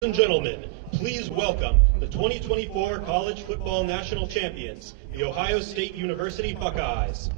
and gentlemen, please welcome the 2024 College Football National Champions, the Ohio State University Buckeyes.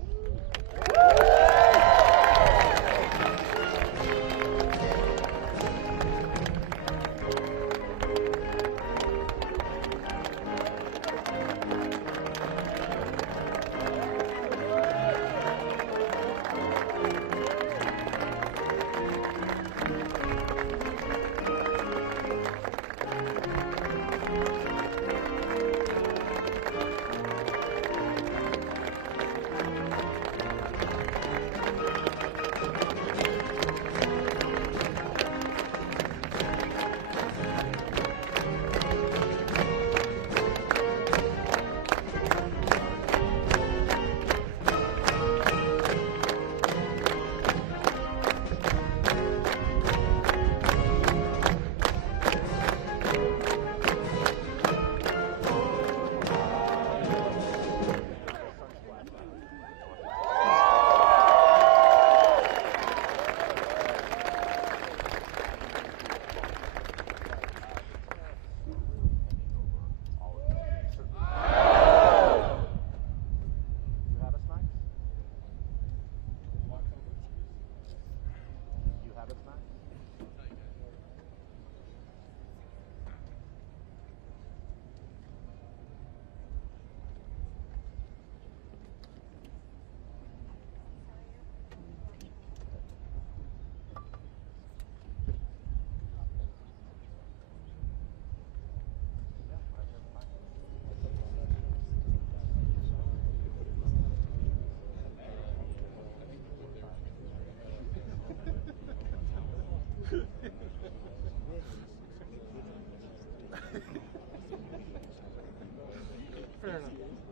Fair enough.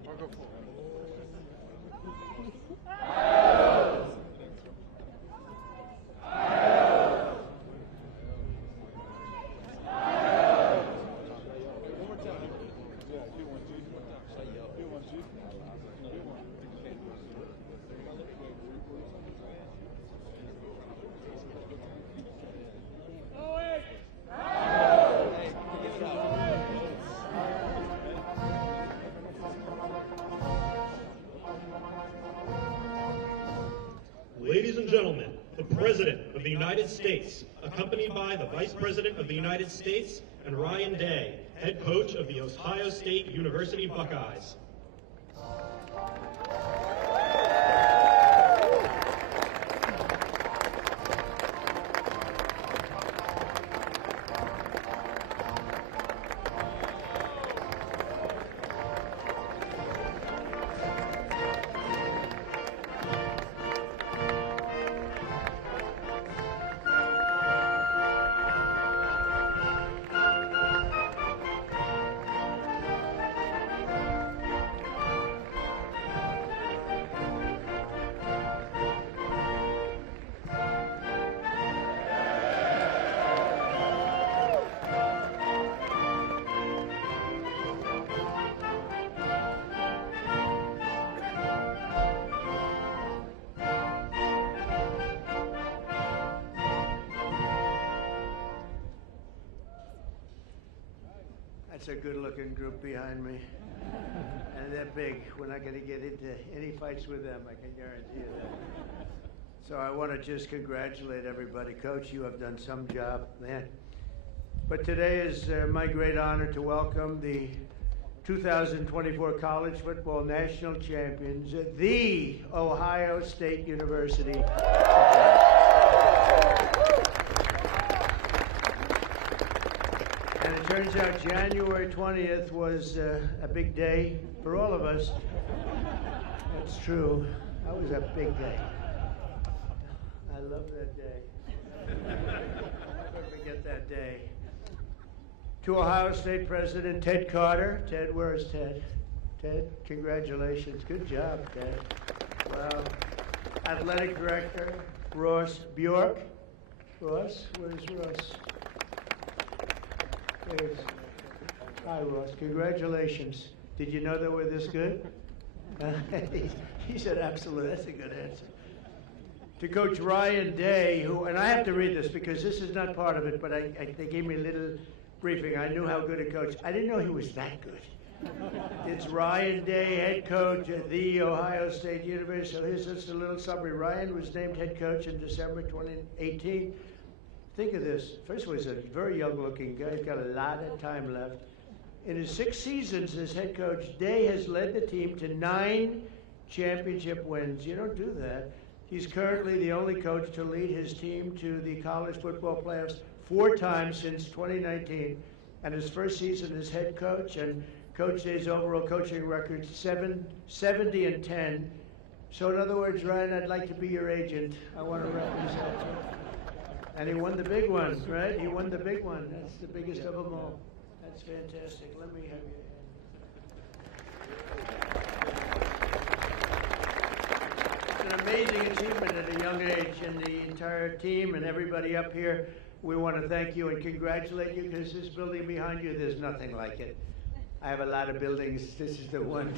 I'll go for it. Ladies and gentlemen, the President of the United States, accompanied by the Vice President of the United States and Ryan Day, head coach of the Ohio State University Buckeyes. That's a good-looking group behind me. And they're big. We're not going to get into any fights with them, I can guarantee you that. So I want to just congratulate everybody. Coach, you have done some job, man. But today is my great honor to welcome the 2024 College Football National Champions, the Ohio State University. And it turns out January 20th was a big day for all of us. That's true. That was a big day. I love that day. I'll never forget that day. To Ohio State President Ted Carter. Ted, where is Ted? Ted, congratulations. Good job, Ted. Wow. Athletic Director Ross Bjork. Ross, where's Ross? There's. Hi, Ross. Congratulations. Did you know they were this good? He said, absolutely. That's a good answer. To Coach Ryan Day, who, and I have to read this because this is not part of it, but they gave me a little briefing, I knew how good a coach. I didn't know he was that good. It's Ryan Day, head coach at the Ohio State University. So here's just a little summary. Ryan was named head coach in December 2018. Think of this. First of all, he's a very young-looking guy. He's got a lot of time left. In his 6 seasons as head coach, Day has led the team to 9 championship wins. You don't do that. He's currently the only coach to lead his team to the college football playoffs 4 times since 2019. And his first season as head coach, and Coach Day's overall coaching record, 70-10. So in other words, Ryan, I'd like to be your agent. I want to represent you. And he won the big one, right? He won the big one. That's the biggest of them all. That's fantastic. Let me have your hand. It's an amazing achievement at a young age, and the entire team and everybody up here, we want to thank you and congratulate you, because this building behind you, there's nothing like it. I have a lot of buildings. This is the one.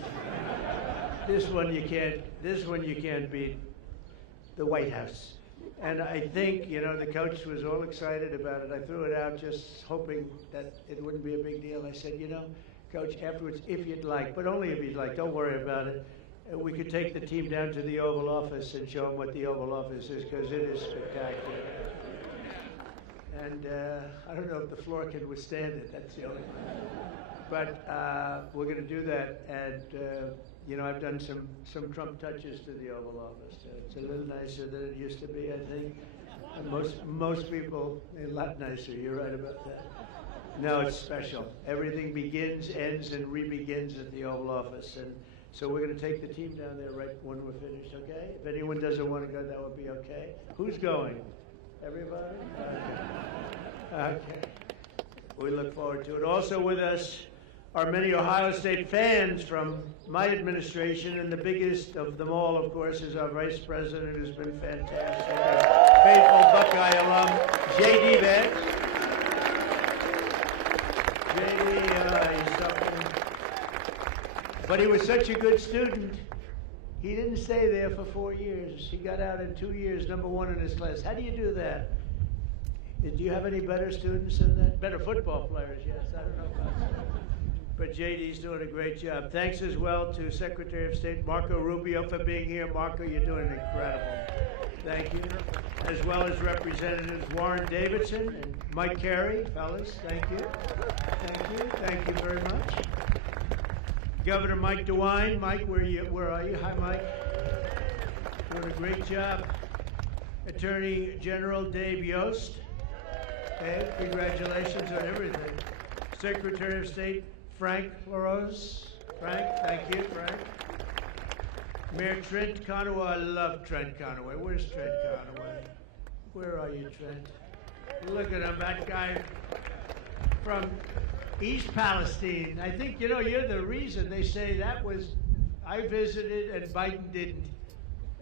This one you can't beat. The White House. And I think, you know, the coach was all excited about it. I threw it out just hoping that it wouldn't be a big deal. I said, you know, Coach, afterwards, if you'd like, but only if you'd like, don't worry about it. We could take the team down to the Oval Office and show them what the Oval Office is, because it is spectacular. And I don't know if the floor can withstand it. That's the only thing. But we're going to do that. And, you know, I've done some Trump touches to the Oval Office. It's a little nicer than it used to be, I think. And most people, a lot nicer. You're right about that. No, it's special. Everything begins, ends, and re-begins at the Oval Office. And so we're going to take the team down there right when we're finished, okay? If anyone doesn't want to go, that would be okay. Who's going? Everybody? Okay. We look forward to it. Also with us are many Ohio State fans from my administration, and the biggest of them all, of course, is our Vice President, who's been fantastic, a faithful Buckeye alum, J.D. Vance. J.D., he's something. But he was such a good student, he didn't stay there for 4 years. He got out in 2 years, #1 in his class. How do you do that? Do you have any better students than that? Better football players, yes. I don't know about that. But JD's doing a great job. Thanks as well to Secretary of State Marco Rubio for being here. Marco, you're doing incredible. Thank you. As well as Representatives Warren Davidson and Mike Carey. Fellas, thank you. Thank you. Thank you very much. Governor Mike DeWine. Mike, where are you? Hi, Mike. Doing a great job. Attorney General Dave Yost. Hey, congratulations on everything. Secretary of State Frank LaRose. Frank, thank you, Frank. Mayor Trent Conaway. I love Trent Conaway. Where's Trent Conaway? Where are you, Trent? Look at him, that guy from East Palestine. I think, you know, you're the reason they say that was, I visited and Biden didn't.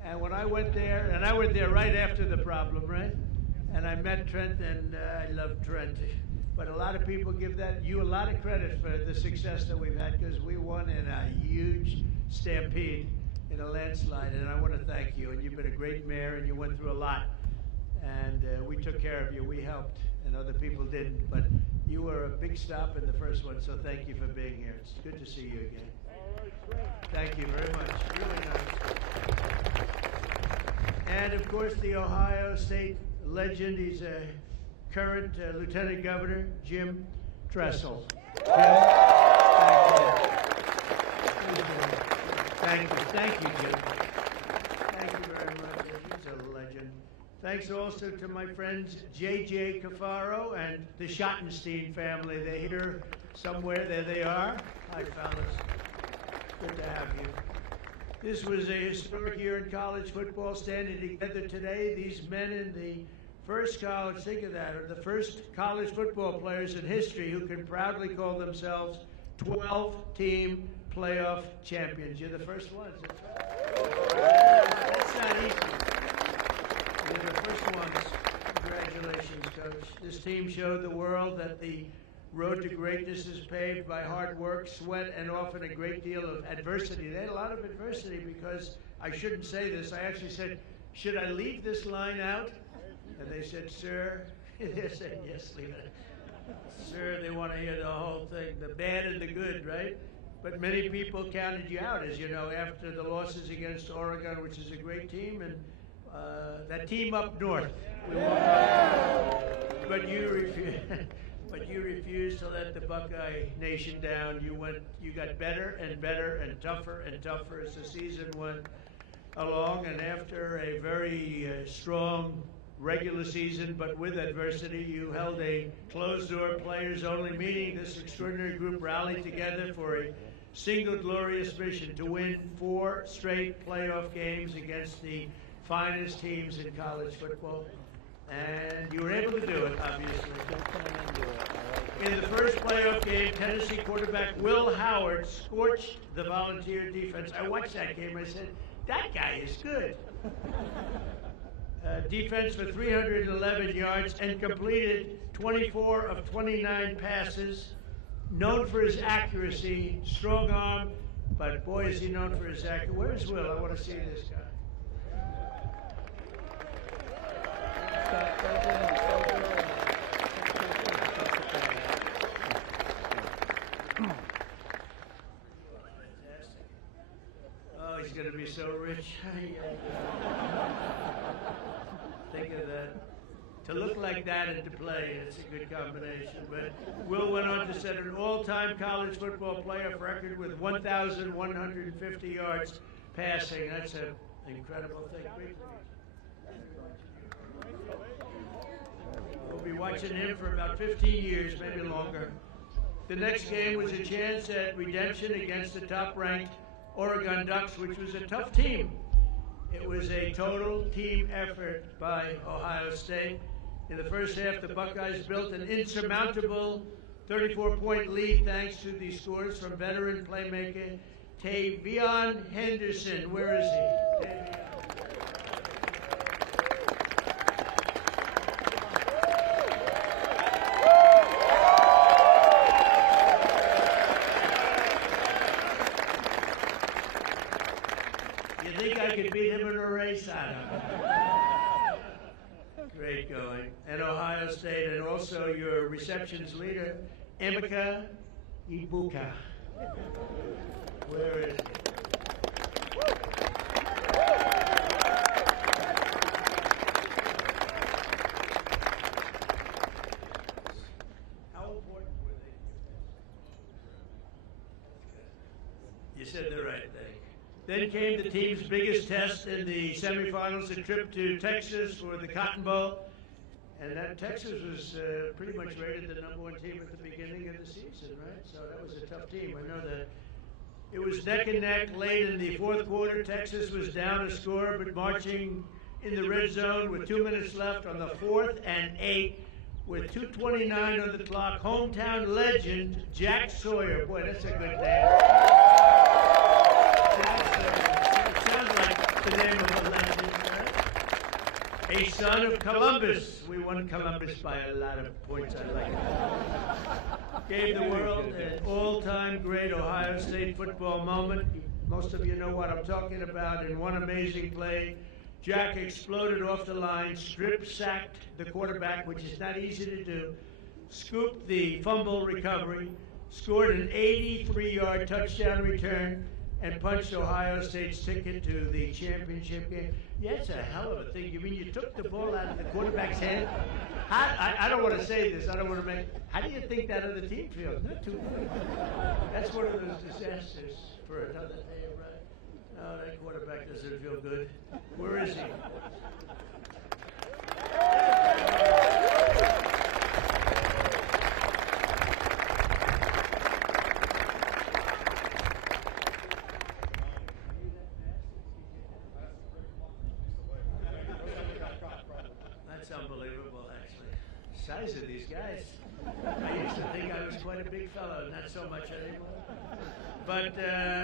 And when I went there, and I went there right after the problem, right? And I met Trent, and I love Trent. But a lot of people give you a lot of credit for the success that we've had, because we won in a huge stampede in a landslide, and I want to thank you. And you've been a great mayor, and you went through a lot. And we took care of you. We helped, and other people didn't. But you were a big stop in the first one, so thank you for being here. It's good to see you again. Thank you very much. Really nice. And, of course, the Ohio State legend. He's a current Lieutenant Governor, Jim Tressel. Jim, thank you. Thank you, Jim. Thank you very much. He's a legend. Thanks also to my friends J.J. Cafaro and the Schottenstein family. They're here somewhere. There they are. Hi, fellas. Good to have you. This was a historic year in college football, standing together today. These men in the first college, think of that, are the first college football players in history who can proudly call themselves 12-team playoff champions. You're the first ones. That's not easy. You're the first ones. Congratulations, Coach. This team showed the world that the road to greatness is paved by hard work, sweat, and often a great deal of adversity. They had a lot of adversity, because I shouldn't say this. I actually said, should I leave this line out? And they said, sir, they're saying, yes, leave it. Sir, they want to hear the whole thing, the bad and the good, right? But many people counted you out, as you know, after the losses against Oregon, which is a great team, and that team up north. We but you refused to let the Buckeye Nation down. You got better and better and tougher as the season went along, and after a very strong regular season, but with adversity, you held a closed-door players-only meeting. This extraordinary group rallied together for a single glorious mission to win 4 straight playoff games against the finest teams in college football. And you were able to do it, obviously. In the first playoff game, Tennessee quarterback Will Howard scorched the Volunteer defense. I watched that game. I said, that guy is good. Defense for 311 yards and completed 24 of 29 passes. Known for his accuracy, strong arm, but boy, is he known for his accuracy. Where's Will? I want to see this guy. Oh, he's going to be so rich. Think of that. To look like that and to play, it's a good combination. But Will went on to set an all-time college football playoff record with 1,150 yards passing. That's an incredible thing. We'll be watching him for about 15 years, maybe longer. The next game was a chance at redemption against the top-ranked Oregon Ducks, which was a tough team. It was a total team effort by Ohio State. In the first half, the Buckeyes built an insurmountable 34-point lead thanks to the scores from veteran playmaker Tavion Henderson. Where is he? You think I could beat him in a race? I don't know. Great going. And Ohio State, and also your receptions leader, Emeka Ibuka. Where is he? How important were they? You said the right thing. Then came the team's biggest test in the semifinals, a trip to Texas for the Cotton Bowl. And that Texas was pretty much rated the #1 team at the beginning of the season, right? So that was a tough team. I know that it was neck and neck late in the fourth quarter. Texas was down a score, but marching in the red zone with 2 minutes left on the 4th and 8 with 2:29 on the clock. Hometown legend Jack Sawyer. Boy, that's a good name. It sounds like the name of a legend, right? A son of Columbus. We won Columbus by a lot of points. I like it. Gave the world an all-time great Ohio State football moment. Most of you know what I'm talking about. In one amazing play, Jack exploded off the line, strip-sacked the quarterback, which is not easy to do, scooped the fumble recovery, scored an 83-yard touchdown return, and punched Ohio State's ticket to the championship game. Yeah, it's a hell of a thing. You mean you took the ball out of the quarterback's hand? I don't want to say this. I don't want to make... How do you think that other team feels? Not too good. That's one of those disasters for another day, right? Oh, that quarterback doesn't feel good. Where is he? Size of these guys. I used to think I was quite a big fellow, not so much anymore. But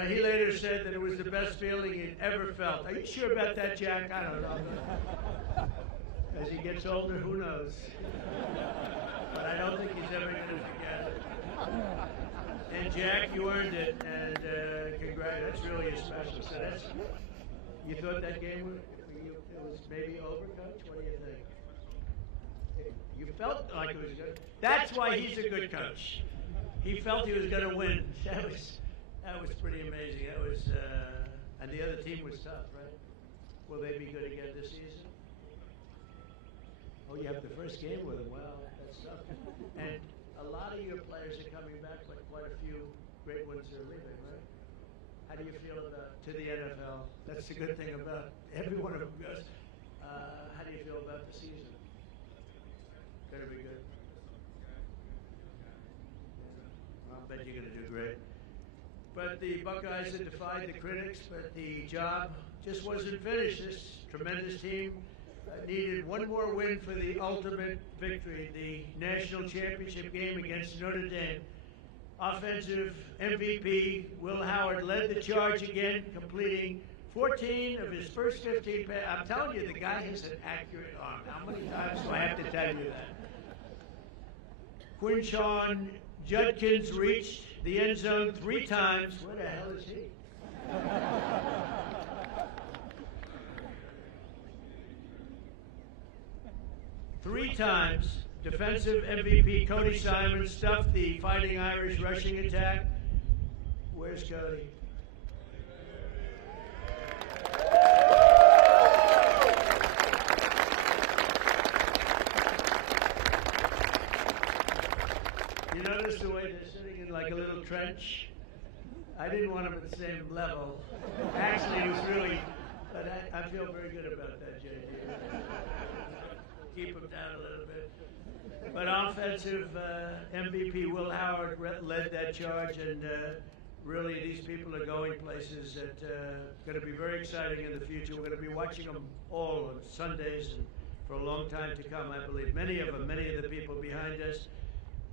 he later said that it was the best feeling he'd ever felt. Are you sure about that, Jack? I don't know. As he gets older, who knows? But I don't think he's ever going to forget it. And Jack, you earned it, and congrats. That's really a special. So that's. You thought that game was maybe over, Coach? What do you think? You felt like it was good. That's why he's a good coach. He felt he was going to win. That was pretty amazing. That was, and the other team was tough, right? Will they be good again this season? Oh, you have the first game with them. Wow, that's tough. And a lot of your players are coming back, but quite a few great ones are leaving, right? How do you feel about to the NFL? That's the good thing about every one of them goes. How do you feel about the season? Gonna be good. I bet you're gonna do great. But the Buckeyes had defied the critics, but the job just wasn't finished. This tremendous team needed one more win for the ultimate victory, the national championship game against Notre Dame. Offensive MVP Will Howard led the charge again, completing 14 of his first 15 passes. I'm telling you, the guy has an accurate arm. How many times do I have to tell you that? Quinshon Judkins reached the end zone 3 times. Where the hell is he? Three times, defensive MVP Cody Simon stuffed the Fighting Irish rushing attack. Where's Cody? You notice the way they're sitting in like a little trench? I didn't want them at the same level. Actually, it was really, but I feel very good about that, JD. Keep them down a little bit. But offensive MVP Will Howard led that charge, and really these people are going places that going to be very exciting in the future. We're going to be watching them all on Sundays and for a long time to come, I believe. Many of the people behind us.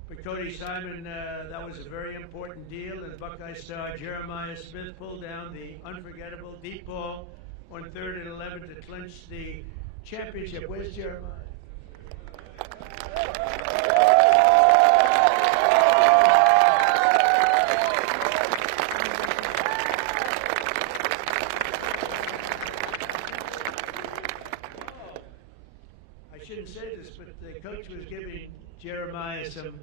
But Cody Simon, that was a very important deal, and Buckeye star Jeremiah Smith pulled down the unforgettable deep ball on 3rd and 11 to clinch the championship. Where's Jeremiah? I shouldn't say this, but the coach was giving Jeremiah some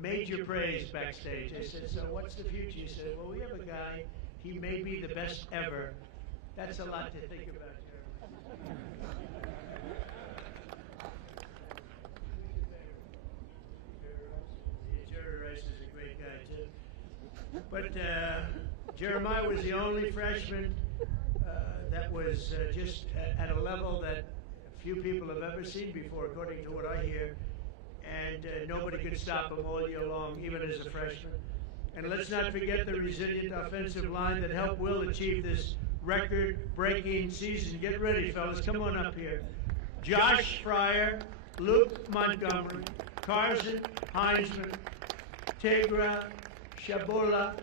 major praise backstage. I said, so what's the future? He said, well, we have a guy, he may be the best ever. That's a lot to think about, Jeremiah. Jerry Rice is a great guy, too. But Jeremiah was the only freshman that was just at a level that few people have ever seen before, according to what I hear. And nobody could stop him all year long, even as a freshman. And let's not forget the resilient offensive line that helped Will achieve this record-breaking season. Get ready, fellas. Come on up here. Josh Fryer, Luke Montgomery, Carson Heinzman, Tegra Shabola,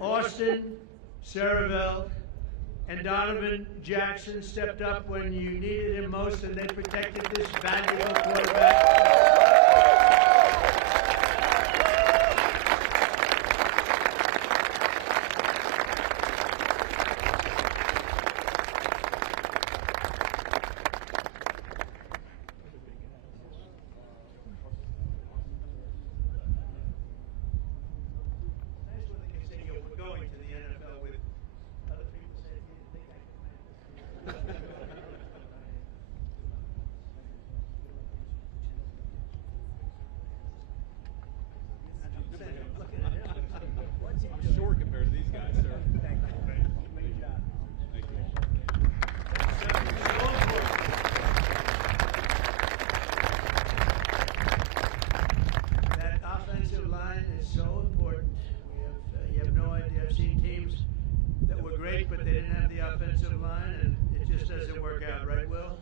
Austin Saravel, and Donovan Jackson stepped up when you needed him most, and they protected this valuable quarterback. But they didn't have the offensive line, and it just doesn't work out, right, Will?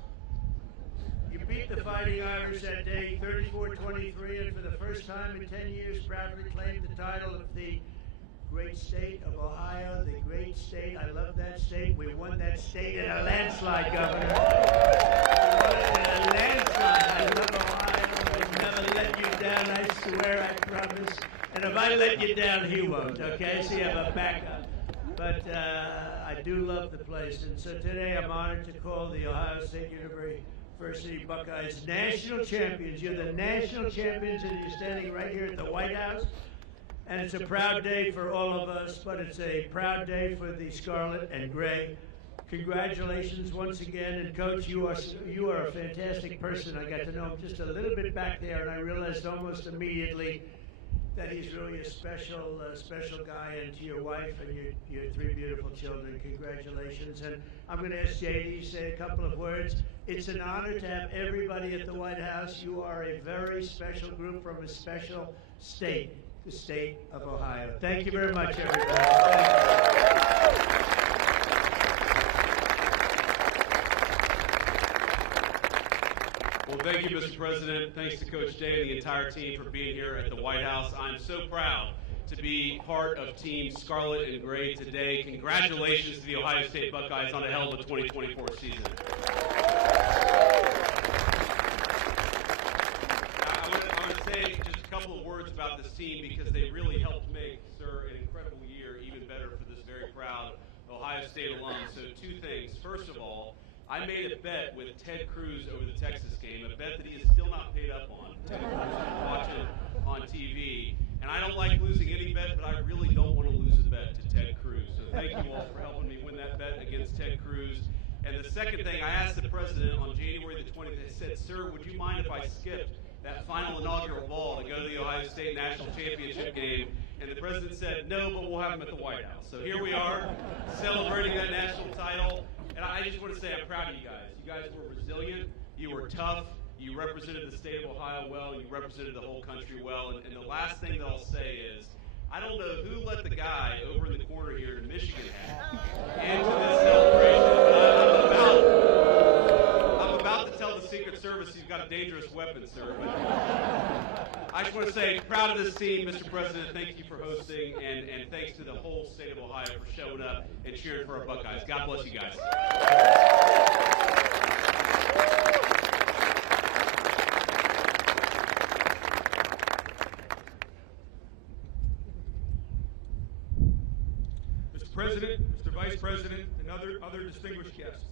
You beat the Fighting Irish that day, 34-23, and for the first time in 10 years, proudly claimed the title of the great state of Ohio, the great state. I love that state. We won that state in a landslide, Governor. We won it in a landslide. I love Ohio. I'll never let you down, I swear, I promise. And if I let you down, he won't, okay? So you have a backup. But I do love the place, and so today I'm honored to call the Ohio State University University Buckeyes, national champions. You're the national champions, and you're standing right here at the White House. And it's a proud day for all of us, but it's a proud day for the Scarlet and Gray. Congratulations once again, and Coach, you are a fantastic person. I got to know him just a little bit back there, and I realized almost immediately that he's really a special guy. And to your wife and your three beautiful children, congratulations. And I'm going to ask JD to say a couple of words. It's an honor to have everybody at the White House. You are a very special group from a special state, the state of Ohio. Thank you very much, everybody. Well, thank you, Mr. President. Thanks to Coach Day and the entire team for being here at the White House. I'm so proud to be part of Team Scarlet and Gray today. Congratulations to the Ohio State Buckeyes on a hell of a 2024 season. I want to say just a couple of words about this team because they really helped make, sir, an incredible year even better for this very proud Ohio State alum. So two things. First of all, I made a bet with Ted Cruz over the Texas game, a bet that he is still not paid up on. Ted Cruz is watching on TV. And I don't like losing any bet, but I really don't want to lose a bet to Ted Cruz. So thank you all for helping me win that bet against Ted Cruz. And the second thing, I asked the president on January the 20th, I said, sir, would you mind if I skipped that final inaugural ball to go to the Ohio State National Championship game? And the president said, no, but we'll have him at the White House. So here we are, celebrating that national title. And I just want to say I'm proud of you guys. You guys were resilient. You were tough. You represented the state of Ohio well. You represented the whole country well. And the last thing that I'll say is, I don't know who let the guy over in the corner here in Michigan hat into this celebration, but I'm about to tell the Secret Service he's got a dangerous weapon, sir. But I just want to say, proud of this team, Mr. President. Thank you for hosting, and thanks to the whole state of Ohio for showing up and cheering for our Buckeyes. God bless you guys. President, Mr. Vice President, and other distinguished guests,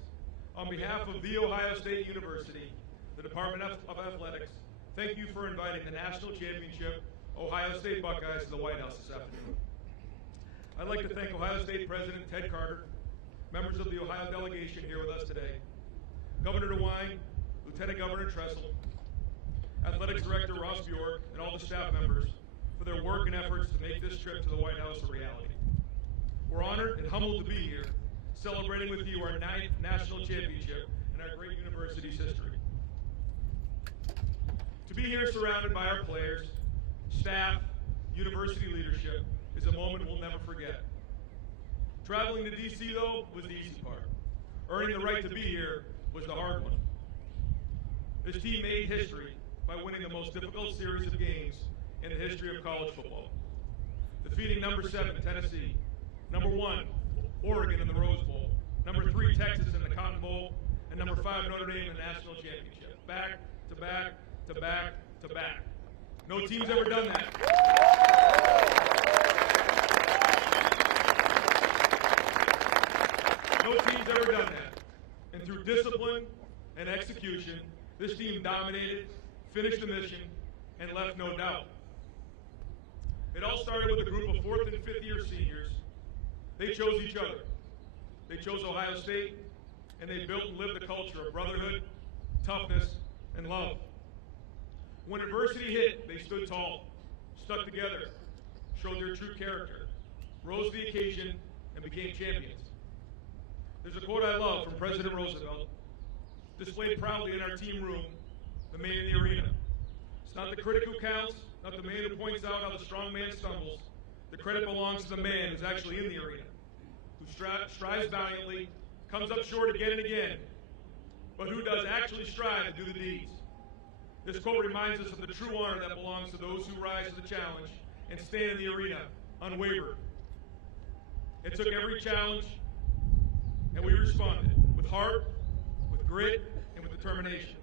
on behalf of The Ohio State University, the Department of Athletics, thank you for inviting the National Championship Ohio State Buckeyes to the White House this afternoon. I'd like to thank Ohio State President Ted Carter, members of the Ohio delegation here with us today, Governor DeWine, Lieutenant Governor Tressel, Athletics Director Ross Bjork, and all the staff members for their work and efforts to make this trip to the White House a reality. We're honored and humbled to be here, celebrating with you our 9th national championship in our great university's history. To be here surrounded by our players, staff, university leadership is a moment we'll never forget. Traveling to D.C., though, was the easy part. Earning the right to be here was the hard one. This team made history by winning the most difficult series of games in the history of college football, defeating number 7, Tennessee, number 1, Oregon in the Rose Bowl, number 3, Texas in the Cotton Bowl, and number 5, Notre Dame in the national championship. Back to back to back to back. No team's ever done that. No team's ever done that. And through discipline and execution, this team dominated, finished the mission, and left no doubt. It all started with a group of 4th and 5th year seniors. They chose each other. They chose Ohio State, and they built and lived a culture of brotherhood, toughness, and love. When adversity hit, they stood tall, stuck together, showed their true character, rose to the occasion, and became champions. There's a quote I love from President Roosevelt, displayed proudly in our team room, the man in the arena. It's not the critic who counts, not the man who points out how the strong man stumbles. The credit belongs to the man who's actually in the arena, who strives valiantly, comes up short again and again, but who does actually strive to do the deeds. This quote reminds us of the true honor that belongs to those who rise to the challenge and stand in the arena unwavered. It took every challenge, and we responded with heart, with grit, and with determination.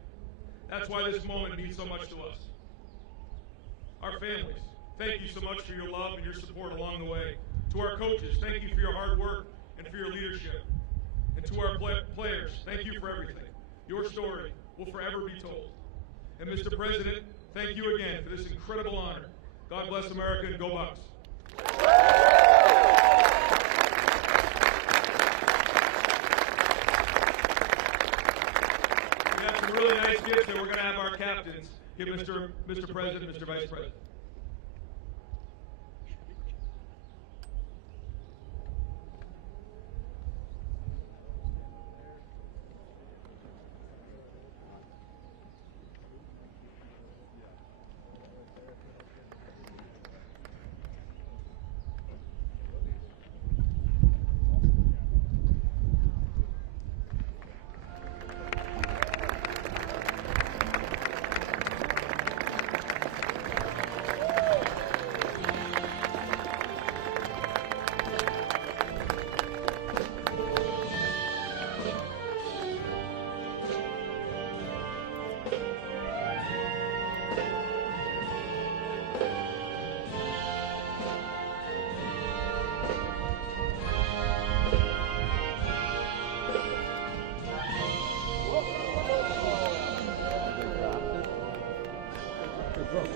That's why this moment means so much to us. Our families, thank you so much for your love and your support along the way. To our coaches, thank you for your hard work and for your leadership. And to our players, thank you for everything. Your story, will forever be told. And Mr. President, thank you again for this incredible honor. God bless America and go Bucks. We got some really nice gifts that we're going to have our captains give Mr. President, Mr. Vice President.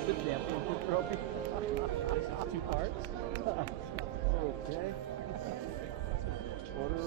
The championship trophy. This is 2 parts. Okay. Order.